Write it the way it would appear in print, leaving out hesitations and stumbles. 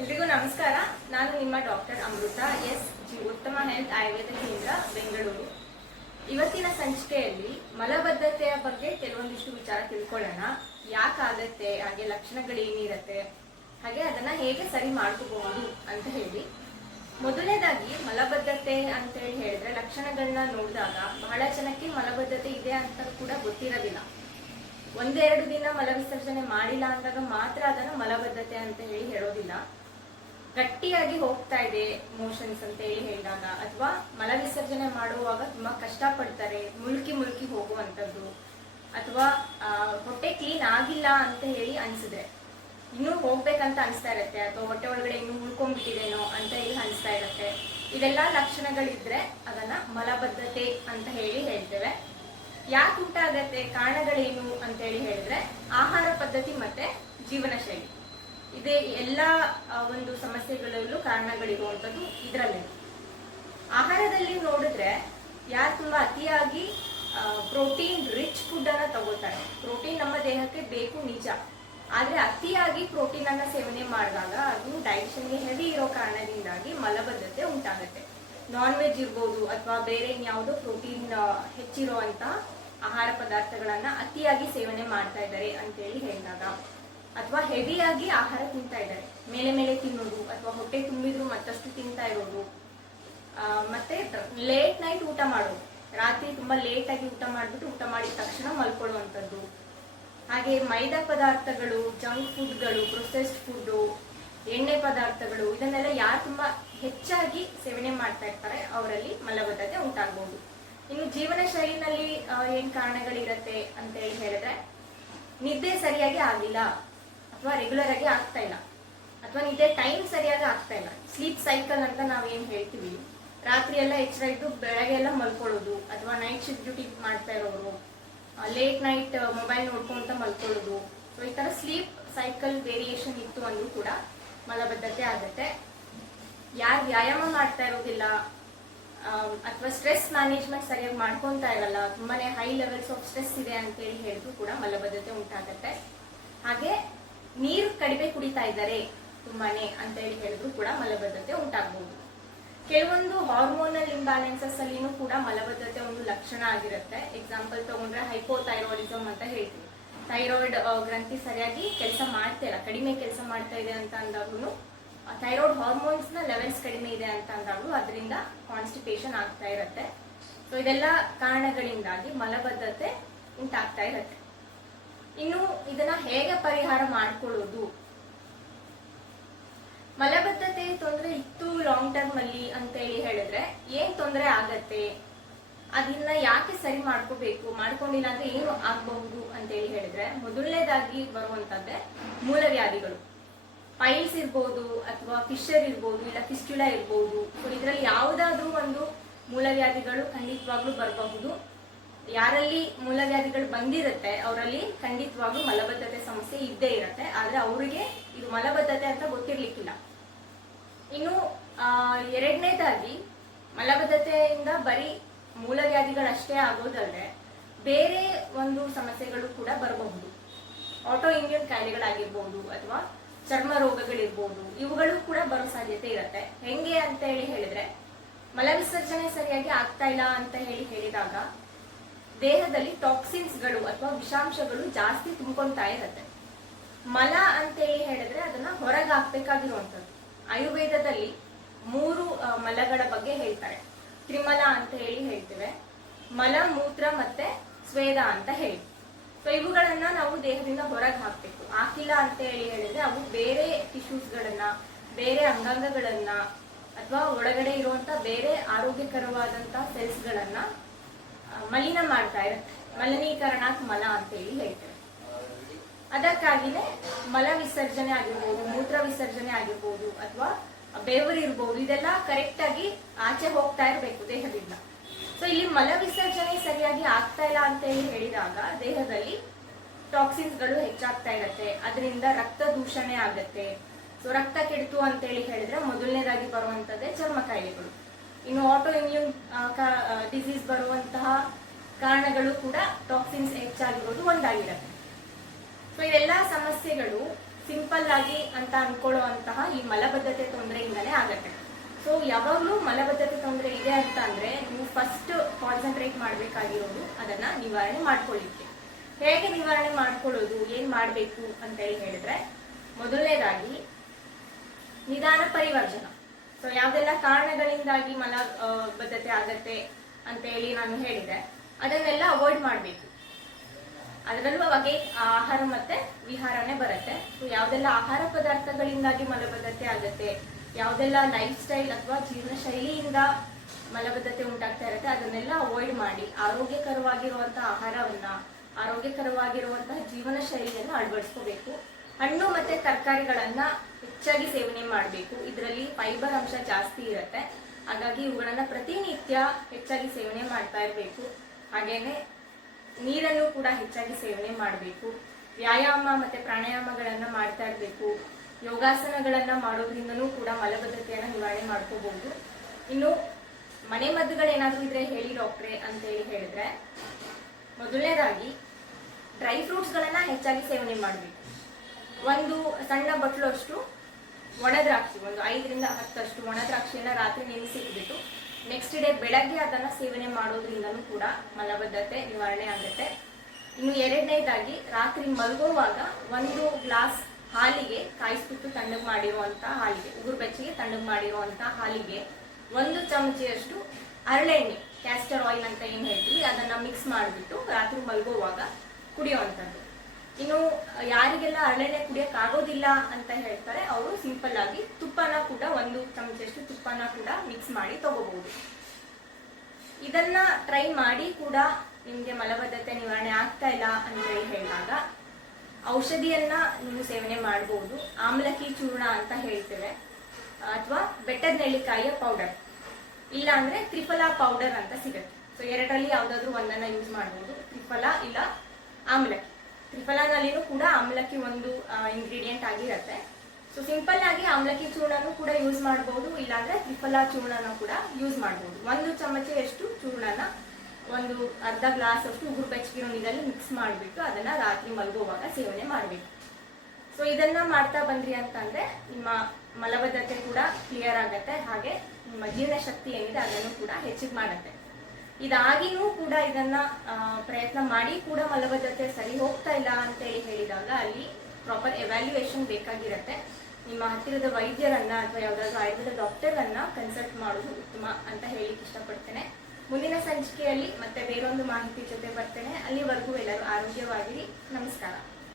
ಎಲ್ರಿಗೂ ನಮಸ್ಕಾರ. ನಾನು ನಿಮ್ಮ ಡಾಕ್ಟರ್ ಅಮೃತ ಎಸ್ ಜಿ, ಉತ್ತಮ ಹೆಲ್ತ್ ಆಯುರ್ವೇದ ಕೇಂದ್ರ, ಬೆಂಗಳೂರು. ಇವತ್ತಿನ ಸಂಚಿಕೆಯಲ್ಲಿ ಮಲಬದ್ಧತೆಯ ಬಗ್ಗೆ ಕೆಲವೊಂದಿಷ್ಟು ವಿಚಾರ ತಿಳ್ಕೊಳ್ಳೋಣ. ಯಾಕಾಗತ್ತೆ, ಹಾಗೆ ಲಕ್ಷಣಗಳೇನಿರತ್ತೆ, ಹಾಗೆ ಅದನ್ನ ಹೇಗೆ ಸರಿ ಮಾಡ್ಕೋಬಹುದು ಅಂತ ಹೇಳಿ. ಮೊದಲನೇದಾಗಿ ಮಲಬದ್ಧತೆ ಅಂತ ಹೇಳಿದ್ರೆ ಲಕ್ಷಣಗಳನ್ನ ನೋಡಿದಾಗ ಬಹಳ ಜನಕ್ಕೆ ಮಲಬದ್ಧತೆ ಇದೆ ಅಂತ ಕೂಡ ಗೊತ್ತಿರೋದಿಲ್ಲ. ಒಂದೆರಡು ದಿನ ಮಲ ವಿಸರ್ಜನೆ ಮಾಡಿಲ್ಲ ಅಂದಾಗ ಮಾತ್ರ ಅದನ್ನು ಮಲಬದ್ಧತೆ ಅಂತ ಹೇಳೋದಿಲ್ಲ. ಗಟ್ಟಿಯಾಗಿ ಹೋಗ್ತಾ ಇದೆ ಮೋಷನ್ಸ್ ಅಂತ ಹೇಳಿದಾಗ, ಅಥವಾ ಮಲ ವಿಸರ್ಜನೆ ಮಾಡುವಾಗ ತುಂಬಾ ಕಷ್ಟ ಪಡ್ತಾರೆ, ಮುಳುಕಿ ಹೋಗುವಂಥದ್ದು, ಅಥವಾ ಹೊಟ್ಟೆ ಕ್ಲೀನ್ ಆಗಿಲ್ಲ ಅಂತ ಹೇಳಿ ಅನ್ಸಿದ್ರೆ ಇನ್ನೂ ಹೋಗ್ಬೇಕಂತ ಅನಿಸ್ತಾ ಇರತ್ತೆ, ಅಥವಾ ಹೊಟ್ಟೆ ಒಳಗಡೆ ಇನ್ನೂ ಉಳ್ಕೊಂಡ್ಬಿಟ್ಟಿದೇನೋ ಅಂತ ಹೇಳಿ ಅನಿಸ್ತಾ ಇರತ್ತೆ. ಇವೆಲ್ಲ ಲಕ್ಷಣಗಳಿದ್ರೆ ಅದನ್ನ ಮಲಬದ್ಧತೆ ಅಂತ ಹೇಳ್ತೇವೆ. ಯಾಕೆ ಉಂಟಾಗತ್ತೆ, ಕಾರಣಗಳೇನು ಅಂತ ಹೇಳಿದ್ರೆ ಆಹಾರ ಪದ್ಧತಿ ಮತ್ತೆ ಜೀವನ ಶೈಲಿ. ಇದೇ ಎಲ್ಲ ಒಂದು ಸಮಸ್ಯೆಗಳಲ್ಲೂ ಕಾರಣಗಳಿರುವಂಥದ್ದು ಇದರಲ್ಲೇ. ಆಹಾರದಲ್ಲಿ ನೋಡಿದ್ರೆ ಯಾರು ತುಂಬಾ ಅತಿಯಾಗಿ ಪ್ರೋಟೀನ್ ರಿಚ್ ಫುಡ್ ಅನ್ನ ತಗೋತಾರೆ. ಪ್ರೋಟೀನ್ ನಮ್ಮ ದೇಹಕ್ಕೆ ಬೇಕು ನಿಜ, ಆದ್ರೆ ಅತಿಯಾಗಿ ಪ್ರೋಟೀನ್ ಅನ್ನ ಸೇವನೆ ಮಾಡಿದಾಗ ಅದು ಡೈಜೆಷನ್ಗೆ ಹೆವಿ ಇರೋ ಕಾರಣದಿಂದಾಗಿ ಮಲಬದ್ಧತೆ ಉಂಟಾಗುತ್ತೆ. ನಾನ್ ವೆಜ್ ಇರ್ಬೋದು, ಅಥವಾ ಬೇರೆ ಇನ್ಯಾವುದೋ ಪ್ರೋಟೀನ್ ಹೆಚ್ಚಿರುವಂತ ಆಹಾರ ಪದಾರ್ಥಗಳನ್ನ ಅತಿಯಾಗಿ ಸೇವನೆ ಮಾಡ್ತಾ ಇದ್ದಾರೆ ಅಂತೇಳಿ ಹೇಳಿದಾಗ, ಅಥವಾ ಹೆವಿಯಾಗಿ ಆಹಾರ ತಿಂತಾ ಇದ್ದಾರೆ, ಮೇಲೆ ತಿನ್ನೋದು, ಅಥವಾ ಹೊಟ್ಟೆ ತುಂಬಿದ್ರು ಮತ್ತಷ್ಟು ತಿಂತಾ ಇರೋದು, ಮತ್ತೆ ಲೇಟ್ ನೈಟ್ ಊಟ ಮಾಡೋದು, ರಾತ್ರಿ ತುಂಬಾ ಲೇಟ್ ಆಗಿ ಊಟ ಮಾಡಿಬಿಟ್ಟು ಊಟ ಮಾಡಿದ ತಕ್ಷಣ ಮಲ್ಕೊಳ್ಳುವಂಥದ್ದು, ಹಾಗೆ ಮೈದಾ ಪದಾರ್ಥಗಳು, ಜಂಕ್ ಫುಡ್ಗಳು, ಪ್ರೊಸೆಸ್ಡ್ ಫುಡ್, ಎಣ್ಣೆ ಪದಾರ್ಥಗಳು, ಇದನ್ನೆಲ್ಲ ಯಾರು ತುಂಬಾ ಹೆಚ್ಚಾಗಿ ಸೇವನೆ ಮಾಡ್ತಾ ಇರ್ತಾರೆ ಅವರಲ್ಲಿ ಮಲಬದ್ಧತೆ ಉಂಟಾಗಬಹುದು. ಇನ್ನು ಜೀವನ ಶೈಲಿನಲ್ಲಿ ಏನ್ ಕಾರಣಗಳಿರತ್ತೆ ಅಂತ ಹೇಳಿದ್ರೆ, ನಿದ್ದೆ ಸರಿಯಾಗಿ ಆಗಿಲ್ಲ, ಅಥವಾ ರೆಗ್ಯುಲರ್ ಆಗಿ ಆಗ್ತಾ ಇಲ್ಲ, ಅಥವಾ ನಿದ್ದೆ ಟೈಮ್ ಸರಿಯಾಗಿ ಆಗ್ತಾ ಇಲ್ಲ. ಸ್ಲೀಪ್ ಸೈಕಲ್ ಅಂತ ನಾವೇನ್ ಹೇಳ್ತೀವಿ, ರಾತ್ರಿ ಎಲ್ಲ ಎಚ್ಚರ ಇದ್ದು ಬೆಳಗ್ಗೆ ಎಲ್ಲ ಮಲ್ಕೊಳ್ಳೋದು, ಅಥವಾ ನೈಟ್ ಶಿಫ್ಟ್ ಡ್ಯೂಟಿ ಮಾಡ್ತಾ ಇರೋರು ಲೇಟ್ ನೈಟ್ ಮೊಬೈಲ್ ನೋಡ್ಕೊಂತ ಮಲ್ಕೊಳ್ಳೋದು. ಸೊ ಈ ತರ ಸ್ಲೀಪ್ ಸೈಕಲ್ ವೇರಿಯೇಷನ್ ಇತ್ತು ಅಂದ್ರೂ ಕೂಡ ಮಲಬದ್ಧತೆ ಆಗುತ್ತೆ. ಯಾರು ವ್ಯಾಯಾಮ ಮಾಡ್ತಾ ಇರೋದಿಲ್ಲ, ಅಥವಾ ಸ್ಟ್ರೆಸ್ ಮ್ಯಾನೇಜ್ಮೆಂಟ್ ಸರಿಯಾಗಿ ಮಾಡ್ಕೊಂತಾ ಇರಲ್ಲ, ತುಂಬಾನೇ ಹೈ ಲೆವೆಲ್ಸ್ ಆಫ್ ಸ್ಟ್ರೆಸ್ ಇದೆ ಅಂತ ಹೇಳಿದ್ರು ಕೂಡ ಮಲಬದ್ಧತೆ ಉಂಟಾಗತ್ತೆ. ಹಾಗೆ ನೀರು ಕಡಿಮೆ ಕುಡಿತಾ ಇದ್ದಾರೆ ತುಂಬಾನೇ ಅಂತ ಹೇಳಿದ್ರು ಕೂಡ ಮಲಬದ್ಧತೆ ಉಂಟಾಗಬಹುದು. ಕೆಲವೊಂದು ಹಾರ್ಮೋನಲ್ ಇಂಬ್ಯಾಲೆನ್ಸಸ್ ಅಲ್ಲಿನೂ ಕೂಡ ಮಲಬದ್ಧತೆ ಒಂದು ಲಕ್ಷಣ ಆಗಿರುತ್ತೆ. ಎಕ್ಸಾಂಪಲ್ ತಗೊಂಡ್ರೆ ಹೈಪೋಥೈರಾಯ್ಡಿಸಮ್ ಅಂತ ಹೇಳ್ತೀವಿ. ಥೈರಾಯ್ಡ್ ಗ್ರಂಥಿ ಸರಿಯಾಗಿ ಕೆಲಸ ಮಾಡ್ತಾ ಇಲ್ಲ, ಕಡಿಮೆ ಕೆಲಸ ಮಾಡ್ತಾ ಇದೆ ಅಂತ ಅಂದಾಗ್ಲೂ, ಥೈರಾಯ್ಡ್ ಹಾರ್ಮೋನ್ಸ್ ನ ಲೆವೆಲ್ಸ್ ಕಡಿಮೆ ಇದೆ ಅಂತ ಅಂದಾಗ್ಲೂ ಅದರಿಂದ ಕಾನ್ಸ್ಟಿಪೇಷನ್ ಆಗ್ತಾ ಇರತ್ತೆ. ಸೊ ಇದೆಲ್ಲ ಕಾರಣಗಳಿಂದಾಗಿ ಮಲಬದ್ಧತೆ ಉಂಟಾಗ್ತಾ ಇರತ್ತೆ. ಇನ್ನು ಇದನ್ನ ಹೇಗೆ ಪರಿಹಾರ ಮಾಡ್ಕೊಳ್ಳೋದು? ಮಲಬದ್ಧತೆ ತೊಂದರೆ ಇತ್ತು ಲಾಂಗ್ ಟರ್ಮ್ ಅಲ್ಲಿ ಅಂತ ಹೇಳಿದ್ರೆ ಏನ್ ತೊಂದರೆ ಆಗತ್ತೆ, ಅದನ್ನ ಯಾಕೆ ಸರಿ ಮಾಡ್ಕೋಬೇಕು, ಮಾಡ್ಕೊಂಡಿಲ್ಲ ಅಂದ್ರೆ ಏನು ಆಗಬಹುದು ಅಂತ ಹೇಳಿದ್ರೆ, ಮೊದಲನೇದಾಗಿ ಬರುವಂತದ್ದೇ ಮೂಲವ್ಯಾಧಿಗಳು. ಪೈಲ್ಸ್ ಇರ್ಬೋದು, ಅಥವಾ ಫಿಶರ್ ಇರ್ಬೋದು, ಇಲ್ಲ ಫಿಸ್ಟುಲಾ ಇರ್ಬೋದು. ಇದರಲ್ಲಿ ಯಾವುದಾದ್ರೂ ಒಂದು ಮೂಲವ್ಯಾಧಿಗಳು ಖಂಡಿತವಾಗ್ಲೂ ಬರಬಹುದು. ಯಾರಲ್ಲಿ ಮೂಲವ್ಯಾಧಿಗಳು ಬಂದಿರುತ್ತೆ ಅವರಲ್ಲಿ ಖಂಡಿತವಾಗ್ಲೂ ಮಲಬದ್ಧತೆ ಸಮಸ್ಯೆ ಇದ್ದೇ ಇರುತ್ತೆ, ಆದ್ರೆ ಅವರಿಗೆ ಇದು ಮಲಬದ್ಧತೆ ಅಂತ ಗೊತ್ತಿರ್ಲಿಕ್ಕಿಲ್ಲ. ಇನ್ನು ಎರಡನೇದಾಗಿ ಮಲಬದ್ಧತೆಯಿಂದ ಬರೀ ಮೂಲವ್ಯಾಧಿಗಳಷ್ಟೇ ಆಗೋದಲ್ಲದೆ ಬೇರೆ ಒಂದು ಸಮಸ್ಯೆಗಳು ಕೂಡ ಬರಬಹುದು. ಆಟೋ ಇಮ್ಯೂನ್ ಕಾಯಿಲೆಗಳಾಗಿರ್ಬೋದು, ಅಥವಾ ಚರ್ಮ ರೋಗಗಳಿರ್ಬೋದು, ಇವುಗಳು ಕೂಡ ಬರೋ ಸಾಧ್ಯತೆ ಇರುತ್ತೆ. ಹೆಂಗೆ ಅಂತ ಹೇಳಿದ್ರೆ, ಮಲವಿಸರ್ಜನೆ ಸರಿಯಾಗಿ ಆಗ್ತಾ ಇಲ್ಲ ಅಂತ ಹೇಳಿದಾಗ ದೇಹದಲ್ಲಿ ಟಾಕ್ಸಿನ್ಸ್ಗಳು ಅಥವಾ ವಿಷಾಂಶಗಳು ಜಾಸ್ತಿ ತುಂಬಿಕೊಂತಾ ಇರುತ್ತೆ. ಮಲ ಅಂತ ಹೇಳಿದ್ರೆ ಅದನ್ನ ಹೊರಗೆ ಹಾಕ್ಬೇಕಾಗಿರುವಂಥದ್ದು. ಆಯುರ್ವೇದದಲ್ಲಿ 3 ಮಲಗಳ ಬಗ್ಗೆ ಹೇಳ್ತಾರೆ. ತ್ರಿಮಲ ಅಂತ ಹೇಳ್ತೇವೆ, ಮಲ, ಮೂತ್ರ ಮತ್ತೆ ಸ್ವೇದ ಅಂತ ಹೇಳಿ. ಸೊ ಇವುಗಳನ್ನ ನಾವು ದೇಹದಿಂದ ಹೊರಗೆ ಹಾಕ್ಬೇಕು. ಹಾಕಿಲ್ಲ ಅಂತ ಹೇಳಿದ್ರೆ ಅವು ಬೇರೆ ಟಿಶ್ಯೂಸ್ಗಳನ್ನ, ಬೇರೆ ಅಂಗಾಂಗಗಳನ್ನ, ಅಥವಾ ಒಳಗಡೆ ಇರುವಂತ ಬೇರೆ ಆರೋಗ್ಯಕರವಾದಂತ ಸೆಲ್ಸ್ಗಳನ್ನ ಮಲಿನ ಮಾಡ್ತಾ ಇರುತ್ತೆ. ಮಲಿನೀಕರಣಾತ್ ಮಲ ಅಂತ ಹೇಳ್ತೇವೆ. ಅದಕ್ಕಾಗಿನೇ ಮಲ ವಿಸರ್ಜನೆ ಆಗಿರ್ಬೋದು, ಮೂತ್ರ ವಿಸರ್ಜನೆ ಆಗಿರ್ಬೋದು, ಅಥವಾ ಬೆವರು ಇರ್ಬೋದು, ಇದೆಲ್ಲ ಕರೆಕ್ಟ್ ಆಗಿ ಆಚೆ ಹೋಗ್ತಾ ಇರಬೇಕು ದೇಹದಿಂದ. ಸೊ ಇಲ್ಲಿ ಮಲ ವಿಸರ್ಜನೆ ಸರಿಯಾಗಿ ಆಗ್ತಾ ಇಲ್ಲ ಅಂತ ಹೇಳಿದಾಗ ದೇಹದಲ್ಲಿ ಟಾಕ್ಸಿನ್ಸ್ಗಳು ಹೆಚ್ಚಾಗ್ತಾ ಇರತ್ತೆ, ಅದರಿಂದ ರಕ್ತ ದೂಷಣೆ ಆಗತ್ತೆ. ಸೊ ರಕ್ತ ಕೆಡ್ತು ಅಂತ ಹೇಳಿದ್ರೆ ಮೊದಲನೇದಾಗಿ ಬರುವಂತದ್ದೇ ಚರ್ಮ ಕಾಯಿಲೆಗಳು. ಇನ್ನು ಆಟೋ ಇಮ್ಯೂನ್ ಡಿಸೀಸ್ ಬರುವಂತಹ ಕಾರಣಗಳು ಕೂಡ ಟಾಕ್ಸಿನ್ಸ್ ಹೆಚ್ಚಾಗಿರೋದು ಒಂದಾಗಿರುತ್ತೆ. ಸೊ ಇವೆಲ್ಲ ಸಮಸ್ಯೆಗಳು ಸಿಂಪಲ್ ಆಗಿ ಅಂತ ಅನ್ಕೊಳ್ಳುವಂತಹ ಈ ಮಲಬದ್ಧತೆ ತೊಂದರೆಯಿಂದನೇ ಆಗತ್ತೆ. ಸೊ ಯಾವಾಗಲೂ ಮಲಬದ್ಧತೆ ತೊಂದರೆ ಇದೆ ಅಂತ ಅಂದ್ರೆ ನೀವು ಫಸ್ಟ್ ಕಾನ್ಸಂಟ್ರೇಟ್ ಮಾಡಬೇಕಾಗಿರೋದು ಅದನ್ನ ನಿವಾರಣೆ ಮಾಡ್ಕೊಳ್ಳಿಕ್ಕೆ. ಹೇಗೆ ನಿವಾರಣೆ ಮಾಡ್ಕೊಳ್ಳೋದು, ಏನ್ ಮಾಡಬೇಕು ಅಂತ ಹೇಳಿದ್ರೆ, ಮೊದಲನೇದಾಗಿ ನಿಧಾನ ಪರಿವರ್ಜನ. ಸೊ ಯಾವ್ದೆಲ್ಲ ಕಾರಣಗಳಿಂದಾಗಿ ಮಲಬದ್ಧತೆ ಆಗತ್ತೆ ಅಂತ ಹೇಳಿ ನಾನು ಹೇಳಿದೆ, ಅದನ್ನೆಲ್ಲ ಅವಾಯ್ಡ್ ಮಾಡಬೇಕು. ಅದರಲ್ಲೂ ಅವಾಗೆ ಆಹಾರ ಮತ್ತೆ ವಿಹಾರನೇ ಬರುತ್ತೆ. ಸೊ ಯಾವ್ದೆಲ್ಲ ಆಹಾರ ಪದಾರ್ಥಗಳಿಂದಾಗಿ ಮಲಬದ್ಧತೆ ಆಗತ್ತೆ, ಯಾವ್ದೆಲ್ಲ ಲೈಫ್ ಸ್ಟೈಲ್ ಅಥವಾ ಜೀವನ ಶೈಲಿಯಿಂದ ಮಲಬದ್ಧತೆ ಉಂಟಾಗ್ತಾ ಇರುತ್ತೆ, ಅದನ್ನೆಲ್ಲ ಅವಾಯ್ಡ್ ಮಾಡಿ ಆರೋಗ್ಯಕರವಾಗಿರುವಂತಹ ಆಹಾರವನ್ನ, ಆರೋಗ್ಯಕರವಾಗಿರುವಂತಹ ಜೀವನ ಶೈಲಿಯನ್ನು ಅಳವಡಿಸ್ಕೋಬೇಕು. ಹಣ್ಣು ಮತ್ತೆ ತರಕಾರಿಗಳನ್ನ ಹೆಚ್ಚಾಗಿ ಸೇವನೆ ಮಾಡಬೇಕು. ಇದರಲ್ಲಿ ಫೈಬರ್ ಅಂಶ ಜಾಸ್ತಿ ಇರುತ್ತೆ, ಹಾಗಾಗಿ ಇವುಗಳನ್ನ ಪ್ರತಿನಿತ್ಯ ಹೆಚ್ಚಾಗಿ ಸೇವನೆ ಮಾಡ್ತಾ ಇರಬೇಕು. ಹಾಗೇನೆ ನೀರನ್ನು ಕೂಡ ಹೆಚ್ಚಾಗಿ ಸೇವನೆ ಮಾಡಬೇಕು. ವ್ಯಾಯಾಮ ಮತ್ತೆ ಪ್ರಾಣಾಯಾಮಗಳನ್ನ ಮಾಡ್ತಾ ಇರಬೇಕು. ಯೋಗಾಸನಗಳನ್ನ ಮಾಡೋದ್ರಿಂದನೂ ಕೂಡ ಮಲಬದ್ಧತೆಯನ್ನ ನಿವಾರಣೆ ಮಾಡ್ಕೋಬಹುದು. ಇನ್ನು ಮನೆ ಮದ್ದುಗಳೇನಾದ್ರೂ ಇದ್ರೆ ಹೇಳಿ ಡಾಕ್ಟ್ರೆ ಅಂತ ಹೇಳಿದ್ರೆ, ಮೊದಲನೇದಾಗಿ ಡ್ರೈ ಫ್ರೂಟ್ಸ್ಗಳನ್ನ ಹೆಚ್ಚಾಗಿ ಸೇವನೆ ಮಾಡಬೇಕು. ಒಂದು ಸಣ್ಣ ಬಟ್ಲು ಅಷ್ಟು ಒಣ ದ್ರಾಕ್ಷಿ, ಒಂದು 5 ರಿಂದ 10 ಒಣ ದ್ರಾಕ್ಷಿಯನ್ನ ರಾತ್ರಿ ನೆನೆಸಿಟ್ಬಿಟ್ಟು ನೆಕ್ಸ್ಟ್ ಡೇ ಬೆಳಗ್ಗೆ ಅದನ್ನ ಸೇವನೆ ಮಾಡೋದ್ರಿಂದನೂ ಕೂಡ ಮಲಬದ್ಧತೆ ನಿವಾರಣೆ ಆಗುತ್ತೆ. ಇನ್ನು ಎರಡನೇದಾಗಿ ರಾತ್ರಿ ಮಲಗುವಾಗ 1 ಗ್ಲಾಸ್ ಹಾಲಿಗೆ ಕಾಯಿಸ್ಬಿಟ್ಟು ತಣ್ಣಗೆ ಮಾಡಿರುವಂತಹ ಹಾಲಿಗೆ, ಉಗುರು ಬೆಚ್ಚಗೆ ತಣ್ಣಗೆ ಮಾಡಿರುವಂತಹ ಹಾಲಿಗೆ 1 ಚಮಚೆಯಷ್ಟು ಹರಳೆಣ್ಣೆ, ಕ್ಯಾಸ್ಟರ್ ಆಯಿಲ್ ಅಂತ ಏನ್ ಹೇಳ್ತೀವಿ, ಅದನ್ನ ಮಿಕ್ಸ್ ಮಾಡಿಬಿಟ್ಟು ರಾತ್ರಿ ಮಲಗುವಾಗ ಕುಡಿಯುವಂಥದ್ದು. ಇನ್ನು ಯಾರಿಗೆಲ್ಲ ಹರಳೆಣ್ಣೆ ಕುಡಿಯಕ್ ಆಗೋದಿಲ್ಲ ಅಂತ ಹೇಳ್ತಾರೆ, ಅವರು ಸಿಂಪಲ್ ಆಗಿ ತುಪ್ಪನ ಕೂಡ 1 ಚಮಚಷ್ಟು ತುಪ್ಪನ ಕೂಡ ಮಿಕ್ಸ್ ಮಾಡಿ ತಗೋಬಹುದು. ಇದನ್ನ ಟ್ರೈ ಮಾಡಿ ಕೂಡ ನಿಮ್ಗೆ ಮಲಬದ್ಧತೆ ನಿವಾರಣೆ ಆಗ್ತಾ ಇಲ್ಲ ಅಂತ ಹೇಳಿದಾಗ ಔಷಧಿಯನ್ನ ನೀವು ಸೇವನೆ ಮಾಡಬಹುದು. ಆಮ್ಲಕ್ಕಿ ಚೂರ್ಣ ಅಂತ ಹೇಳ್ತೇವೆ, ಅಥವಾ ಬೆಟ್ಟದ ನೆಲ್ಲಿಕಾಯಿಯ ಪೌಡರ್, ಇಲ್ಲ ಅಂದ್ರೆ ತ್ರಿಫಲಾ ಪೌಡರ್ ಅಂತ ಸಿಗುತ್ತೆ. ಸೊ ಎರಡರಲ್ಲಿ ಯಾವ್ದಾದ್ರು ಒಂದನ್ನ ಯೂಸ್ ಮಾಡಬಹುದು, ತ್ರಿಫಲಾ ಇಲ್ಲ ಆಮ್ಲಕ್ಕಿ. ತ್ರಿಫಲಾನಲ್ಲಿನೂ ಕೂಡ ಆಮ್ಲಕ್ಕಿ ಒಂದು ಇಂಗ್ರೀಡಿಯೆಂಟ್ ಆಗಿರುತ್ತೆ. ಸೊ ಸಿಂಪಲ್ ಆಗಿ ಆಮ್ಲಕ್ಕಿ ಚೂರ್ಣನೂ ಕೂಡ ಯೂಸ್ ಮಾಡಬಹುದು, ಇಲ್ಲಾಂದ್ರೆ ತ್ರಿಫಲಾ ಚೂರ್ಣನ ಕೂಡ ಯೂಸ್ ಮಾಡಬಹುದು. 1 ಚಮಚೆಯಷ್ಟು ಚೂರ್ಣನ ಒಂದು ಅರ್ಧ ಗ್ಲಾಸ್ ಅಷ್ಟು ಉಗುರು ಬೆಚ್ಚಗಿರೋ ನೀರಲ್ಲಿ ಮಿಕ್ಸ್ ಮಾಡಿಬಿಟ್ಟು ಅದನ್ನ ರಾತ್ರಿ ಮಲಗುವಾಗ ಸೇವನೆ ಮಾಡಬೇಕು. ಸೊ ಇದನ್ನ ಮಾಡ್ತಾ ಬಂದ್ರಿ ಅಂತಂದ್ರೆ ನಿಮ್ಮ ಮಲಬದ್ಧತೆ ಕೂಡ ಕ್ಲಿಯರ್ ಆಗತ್ತೆ, ಹಾಗೆ ನಿಮ್ಮ ಜೀರ್ಣ ಶಕ್ತಿ ಏನಿದೆ ಅದನ್ನು ಕೂಡ ಹೆಚ್ಚಿಗೆ ಮಾಡುತ್ತೆ. ಇದಾಗಿನೂ ಕೂಡ ಇದನ್ನ ಪ್ರಯತ್ನ ಮಾಡಿ ಕೂಡ ಮಲಬದ್ಧತೆ ಸರಿ ಹೋಗ್ತಾ ಇಲ್ಲ ಅಂತ ಹೇಳಿದಾಗ ಅಲ್ಲಿ ಪ್ರಾಪರ್ ಎವ್ಯಾಲ್ಯೂಯೇಷನ್ ಬೇಕಾಗಿರುತ್ತೆ. ನಿಮ್ಮ ಹತ್ತಿರದ ವೈದ್ಯರನ್ನ ಅಥವಾ ಯಾವ್ದಾದ್ರು ಆಯುರ್ವೇದ ಡಾಕ್ಟರ್ ಅನ್ನ ಕನ್ಸಲ್ಟ್ ಮಾಡೋದು ಉತ್ತಮ ಅಂತ ಹೇಳಿಕ್ಕೆ ಇಷ್ಟಪಡ್ತೇನೆ. ಮುಂದಿನ ಸಂಚಿಕೆಯಲ್ಲಿ ಮತ್ತೆ ಬೇರೊಂದು ಮಾಹಿತಿ ಜೊತೆ ಬರ್ತೇನೆ. ಅಲ್ಲಿವರೆಗೂ ಎಲ್ಲರೂ ಆರೋಗ್ಯವಾಗಿರಿ. ನಮಸ್ಕಾರ.